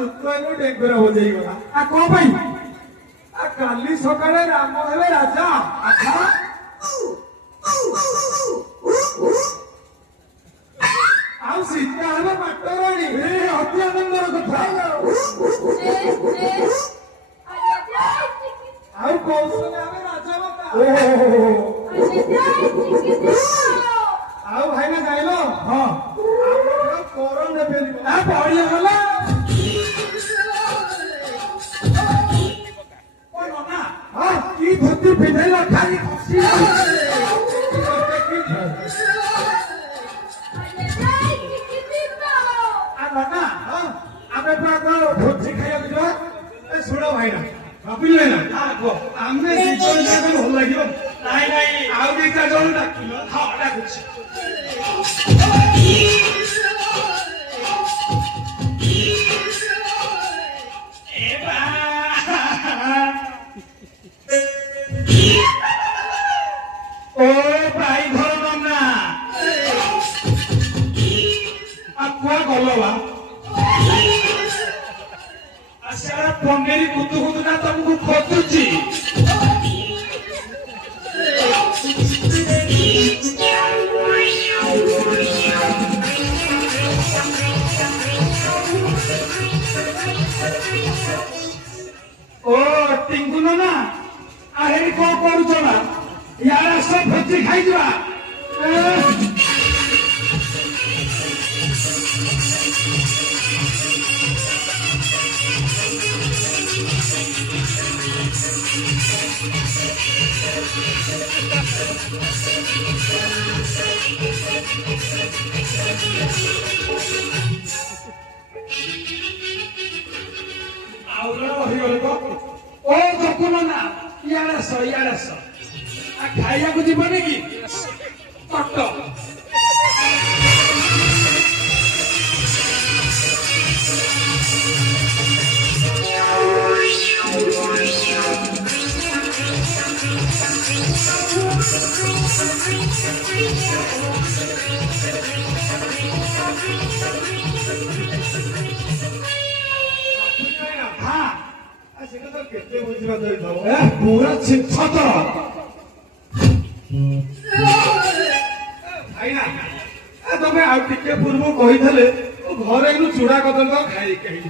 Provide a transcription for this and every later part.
ଜୁତୁଆରୁ ଡେଙ୍ଗର ହଜେଇଗଲା। ଆ କଣ ପାଇଁ? କାଲି ସକାଳେ ରାମ ହେବେ ରାଜା। ଆଚ୍ଛା ଆଉ ସୀତା ହେବେ ପାଟରାଣୀ। ଅତି ଆନନ୍ଦର କଥା। ଆଉ କୌଶଲ୍ୟା ହେବେ ରାଜମାତା। ଆଉ ଭାଇନା ଯାଇଲ ହଁ କର ନେବେନି ପଡ଼ିଆ ଗଲା କି ଧୋତି ପିନ୍ଧେଇଲ ଖାଲି ଆମେ ଭୋଜି ଖାଇବାକୁ ଯିବା। ଶୁଣ ଭାଇନା ଭାବିଲେ ନା ଆମେ ଜୀବନ ଯାକ ଭଲ ଲାଗିବ। ନାଇଁ ନାଇଁ ଆଉ ଦିଟା ଜଣ ଡାକିଲ। ହଁ ଡାକୁଛି ଓ ଭାଇ ଘର ନନା କୁଆ ଗଲ ବା ଆସିଲା ପନିର କୁତୁ କୁତୁ ନା ତମକୁ ଖୋଜୁଛି। ଓ ଟିଙ୍ଗୁ ନନା ଆରେ କଣ କରୁଛ ନା ୟାର ଆସ ଭୋଜି ଖାଇଯିବା। ଆଉ ରହିଗଲେ ତ ଓ ଦେଖୁନ ନା ଇଆଡେ ଆସ ଖାଇବାକୁ ଯିବନି କି କଟ ସେଟା ତ କେତେ ବୁଝିବା ଦେଇଥାଉ। ପୁରା ଛିଛତ ଭାଇନା ତମେ ଆଉ ଟିକେ ପୂର୍ବରୁ କହିଥିଲେ ଘରେ ଏଇନୁ ଚୁଡା କଦଳୀ ଖାଇକି ଆଇଲି।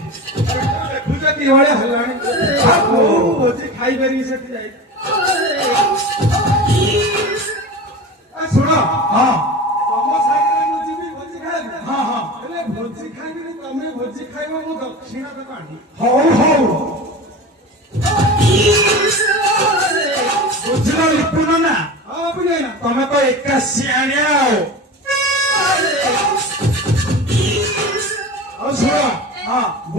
ଦେଖୁଛ କି ଭଳିଆ ହେଲାଣି। କୋଉ ଭୋଜି ଖାଇପାରିବି ସେଠି ଯାଇ। ଶୁଣ ହଁ ତମ ସାଙ୍ଗରେ ମୁଁ ଯିବି ଭୋଜି ଖାଇବି। ହଁ ହଁ ହେଲେ ଭୋଜି ଖାଇବିନି ତମେ ଭୋଜି ଖାଇବ ମୁଁ ଦକ୍ଷିଣା ତାକୁ ଆଣି। ହଉ ବୁଝିଲ ଲିପୁନ ନା ହଁ ବୁଝେଇନା ତମେ ତ ଏକା ସିଆଣିଆ ଆଉ ଶୁଣ ହଁ